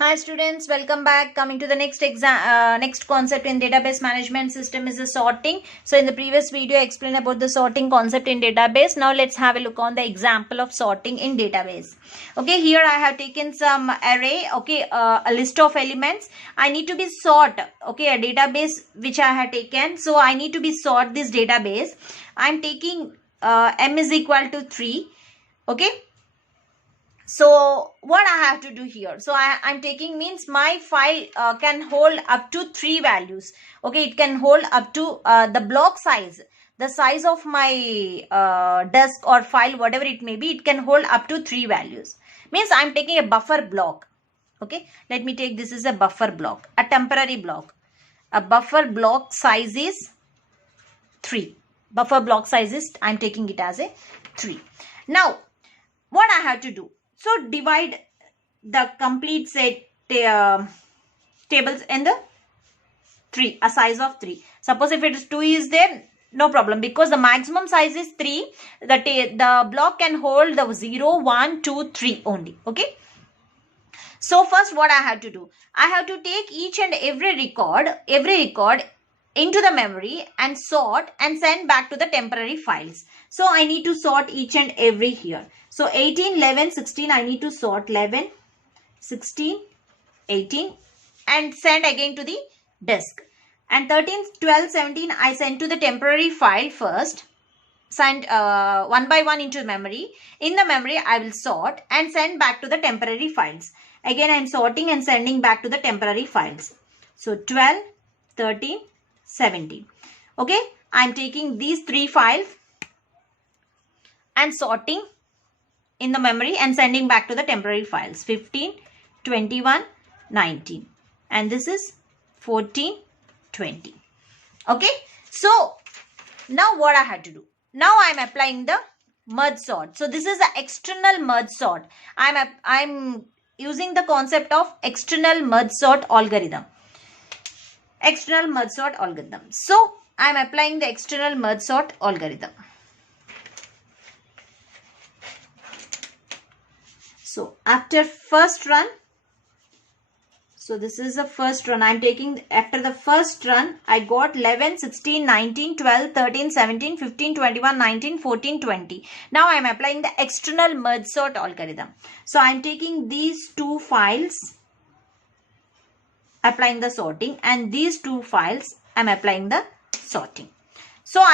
Hi students, welcome back. Coming to the next concept in database management system is the sorting. So in the previous video I explained about the sorting concept in database. Now let's have a look on the example of sorting in database. Okay, here I have taken some array, okay, a list of elements. I need to be sort, okay, a database which I have taken. So I need to be sort this database. I'm taking m is equal to 3, okay. So what I have to do here, so I'm taking means my file can hold up to 3 values. Okay, it can hold up to the block size, the size of my disk or file, whatever it may be, it can hold up to 3 values. Means I'm taking a buffer block. Okay, let me take this is a buffer block, a temporary block. A buffer block size is 3. Buffer block size is, I'm taking it as a 3. Now what I have to do, so divide the complete set tables in the 3, a size of 3. Suppose if it is 2 is there, no problem, because the maximum size is 3. The block can hold the 0, 1, 2, 3 only. Okay. So first what I have to do, I have to take each and every record into the memory and sort and send back to the temporary files. So I need to sort each and every here. So 18, 11, 16, I need to sort 11, 16, 18 and send again to the disk. And 13, 12, 17, I send to the temporary file first. Send one by one into memory. In the memory, I will sort and send back to the temporary files. Again, I am sorting and sending back to the temporary files. So 12, 13, 17. Okay, I am taking these 3 files and sorting in the memory and sending back to the temporary files. 15, 21, 19. And this is 14, 20. Okay, so now what I had to do? Now I am applying the merge sort. So this is the external merge sort. I'm using the concept of external merge sort algorithm. External merge sort algorithm. So I am applying the external merge sort algorithm. So after first run, so this is the first run. I'm taking, after the first run, I got 11, 16, 19, 12, 13, 17, 15, 21, 19, 14, 20. Now I'm applying the external merge sort algorithm. So I'm taking these 2 files, applying the sorting, and these 2 files, I'm applying the sorting. So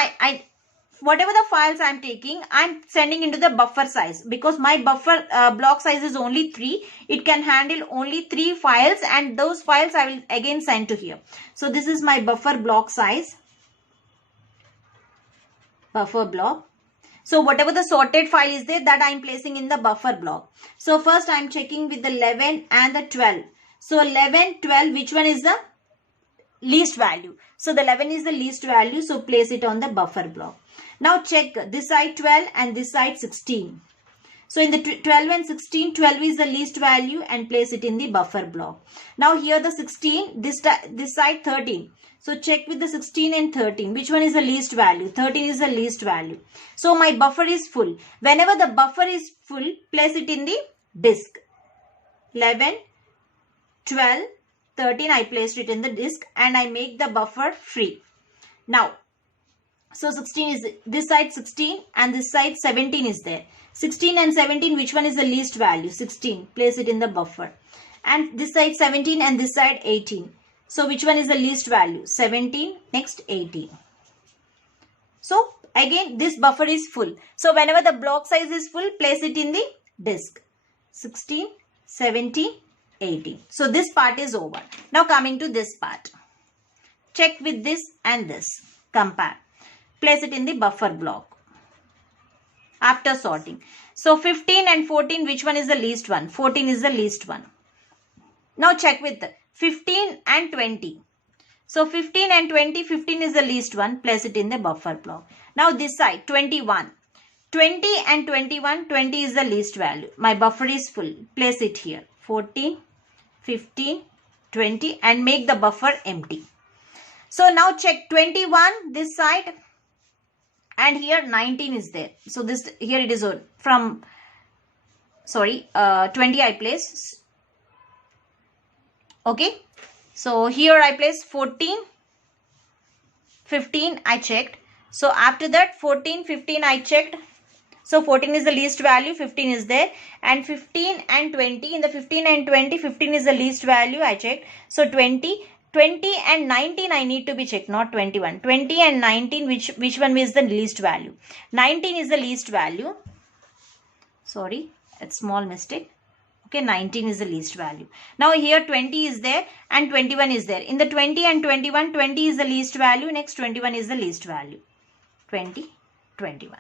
whatever the files I'm taking, I'm sending into the buffer size, because my buffer block size is only 3. It can handle only 3 files, and those files I will again send to here. So this is my buffer block size. Buffer block. So whatever the sorted file is there, that I am placing in the buffer block. So first I am checking with the 11 and the 12. So 11, 12, which one is the least value? So the 11 is the least value. So place it on the buffer block. Now check this side 12 and this side 16. So in the 12 and 16, 12 is the least value and place it in the buffer block. Now here the 16, this side 13. So check with the 16 and 13. Which one is the least value? 13 is the least value. So my buffer is full. Whenever the buffer is full, place it in the disk. 11, 12, 13, I placed it in the disk and I make the buffer free. Now, so 16 is this side 16 and this side 17 is there. 16 and 17, which one is the least value? 16. Place it in the buffer. And this side 17 and this side 18. So which one is the least value? 17, next 18. So again this buffer is full. So whenever the block size is full, place it in the disk. 16, 17, 18. So this part is over. Now coming to this part. Check with this and this. Compare. Place it in the buffer block after sorting. So 15 and 14, which one is the least one? 14 is the least one. Now check with the 15 and 20. So 15 and 20, 15 is the least one. Place it in the buffer block. Now this side 21. 20 and 21, 20 is the least value. My buffer is full. Place it here. 14, 15, 20 and make the buffer empty. So now check 21 this side. And here 19 is there. So this here it is from 20 I place. Okay, so here I place 14, 15 I checked. So after that 14, 15 I checked. So 14 is the least value, 15 is there, and 15 and 20, in the 15 and 20, 15 is the least value, I checked. So 20, 20 and 19 I need to be checked, not 21. 20 and 19, which one is the least value? 19 is the least value. Sorry, it's small mistake. Okay, 19 is the least value. Now here 20 is there and 21 is there. In the 20 and 21, 20 is the least value. Next 21 is the least value. 20, 21.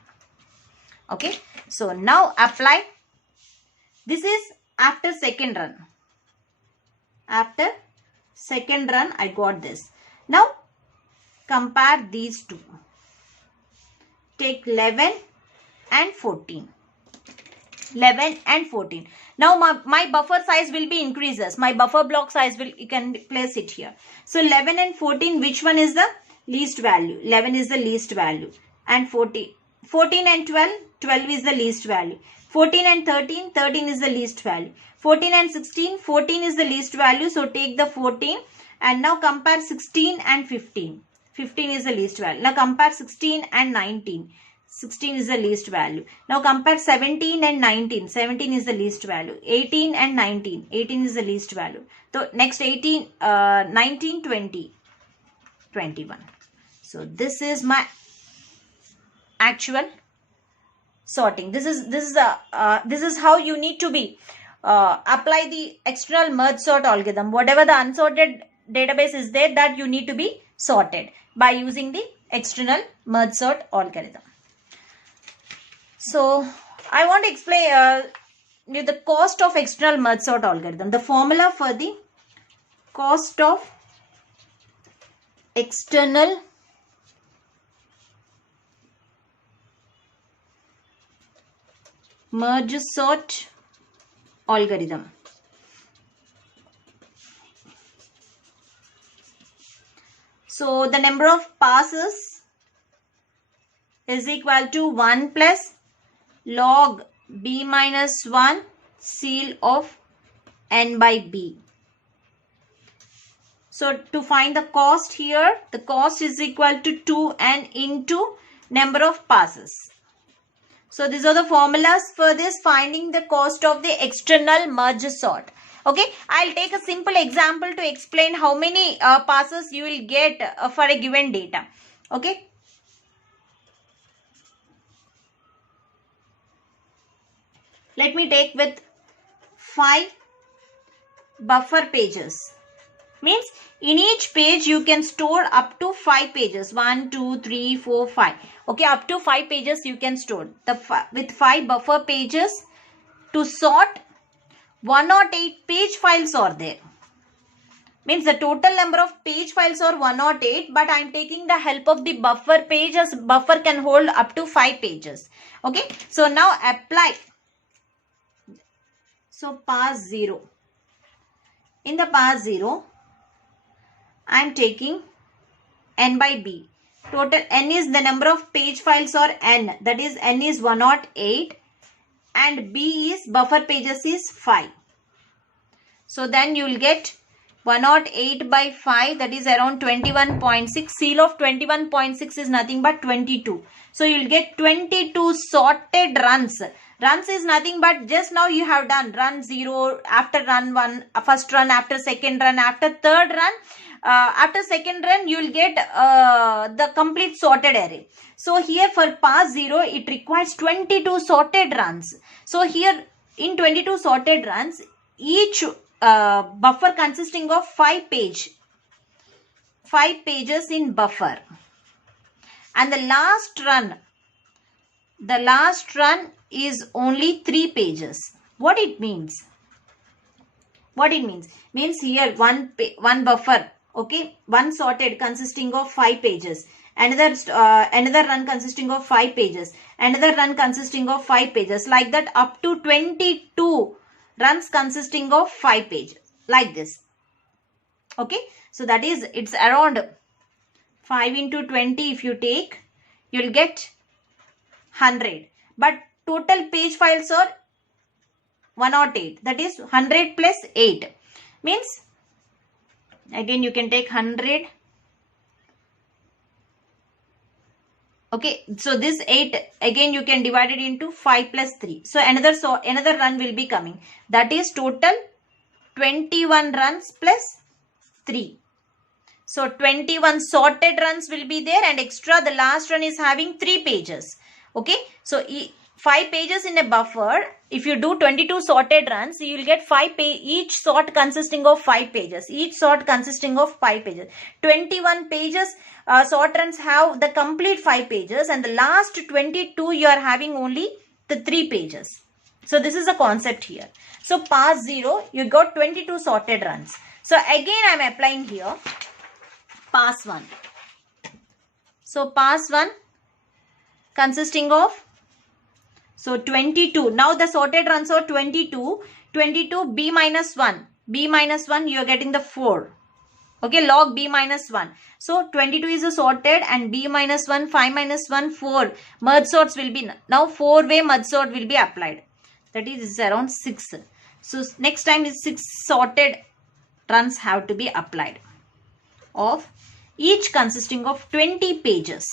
Okay, so now apply. This is after second run. After second run, I got this. Now compare these two. Take 11 and 14. 11 and 14. Now my buffer size will be increases. My buffer block size will, you can place it here. So 11 and 14, which one is the least value? 11 is the least value. And 14 and 12, 12 is the least value. 14 and 13, 13 is the least value. 14 and 16, 14 is the least value. So take the 14 and now compare 16 and 15. 15 is the least value. Now compare 16 and 19. 16 is the least value. Now compare 17 and 19. 17 is the least value. 18 and 19. 18 is the least value. So next 18, 19, 20, 21. So this is my actual sorting. This is how you need to be apply the external merge sort algorithm. Whatever the unsorted database is there, that you need to be sorted by using the external merge sort algorithm. So I want to explain the cost of external merge sort algorithm. The formula for the cost of external merge sort algorithm. So the number of passes is equal to 1 plus log b minus 1 ceil of n by b. So to find the cost here, the cost is equal to 2n into number of passes. So these are the formulas for this finding the cost of the external merge sort. Okay, I'll take a simple example to explain how many passes you will get for a given data. Okay. Let me take with 5 buffer pages. Means in each page you can store up to 5 pages. 1, 2, 3, 4, 5. Okay, up to 5 pages you can store. With 5 buffer pages to sort 108 page files are there. Means the total number of page files are 108, but I am taking the help of the buffer pages. Buffer can hold up to 5 pages. Okay, so now apply. So pass 0. In the pass 0, I am taking n by b. Total n is the number of page files or n. That is n is 108 and b is buffer pages is 5. So then you will get 108 by 5, that is around 21.6. Ceil of 21.6 is nothing but 22. So you will get 22 sorted runs. Runs is nothing but just now you have done run 0, after run 1, first run, after second run, after third run. After second run you will get the complete sorted array. So here for pass 0 it requires 22 sorted runs. So here in 22 sorted runs, each buffer consisting of 5 pages in buffer, and the last run is only 3 pages. What it means? Means here one buffer, okay, one sorted consisting of 5 pages, another run consisting of 5 pages, another run consisting of 5 pages, like that up to 22 runs consisting of 5 pages, like this. Okay, so that is, it's around 5 into 20. If you take, you will get 100, but total page files are 108, that is 100 plus 8 means Again, you can take 100. Okay, so this 8, again you can divide it into 5 plus 3. So another run will be coming. That is total 21 runs plus 3. So 21 sorted runs will be there, and extra the last run is having 3 pages. Okay, so 5 pages in a buffer. If you do 22 sorted runs, you will get each sort consisting of 5 pages. Each sort consisting of 5 pages. 21 pages sort runs have the complete 5 pages, and the last 22 you are having only the 3 pages. So this is the concept here. So pass 0, you got 22 sorted runs. So again I am applying here pass 1. So pass 1 consisting of, so 22. Now the sorted runs are 22. 22 b minus 1. B minus 1 you are getting the 4. Okay, log b minus 1. So 22 is a sorted, and b minus 1, 5 minus 1, 4. Merge sorts will be, now 4-way merge sort will be applied. That is around 6. So next time is 6 sorted runs have to be applied, of each consisting of 20 pages.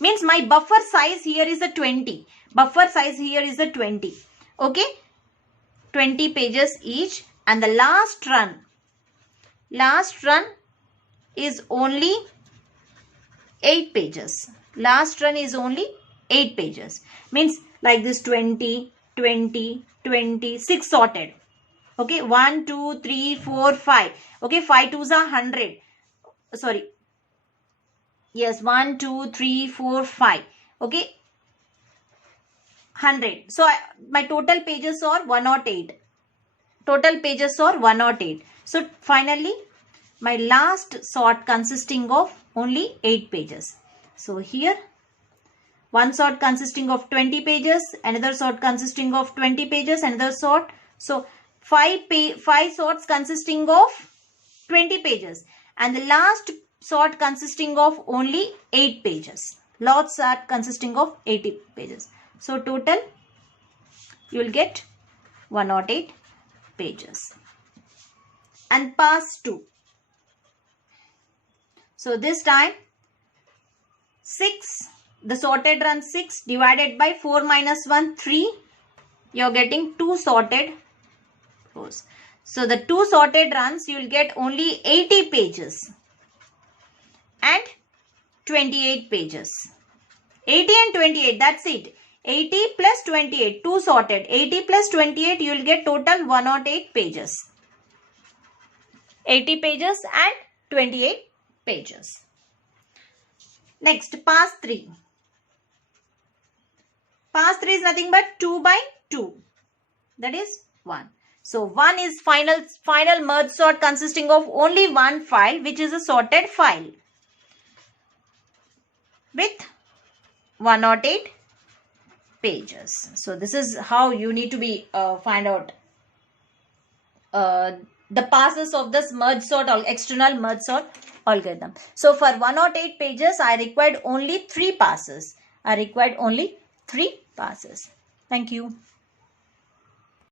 Means my buffer size here is a 20. Buffer size here is a 20. Okay, 20 pages each, and the last run is only 8 pages. Last run is only 8 pages. Means like this 20, 20, 20, 6 sorted. Okay, 1, 2, 3, 4, 5. Okay, 5 2s are 100. Sorry. Yes, 1, 2, 3, 4, 5. Okay, 100. So my total pages are 108. Total pages are 108. So finally, my last sort consisting of only 8 pages. So here, one sort consisting of 20 pages, another sort consisting of 20 pages, another sort. So 5 sorts consisting of 20 pages, and the last sort consisting of only 8 pages. Last sort consisting of 80 pages. So total you will get 108 pages. And pass 2. So this time 6, the sorted run 6 divided by 4 minus 1, 3. You are getting 2 sorted rows. So the 2 sorted runs you will get only 80 pages and 28 pages. 80 and 28, that's it. 80 plus 28, 2 sorted. 80 plus 28, you will get total 108 pages. 80 pages and 28 pages. Next, pass 3. Pass 3 is nothing but 2 by 2. That is 1. So 1 is final merge sort consisting of only one file, which is a sorted file with 108 pages. So this is how you need to be find out the passes of this merge sort or external merge sort algorithm. So for 108 pages, I required only 3 passes. Thank you.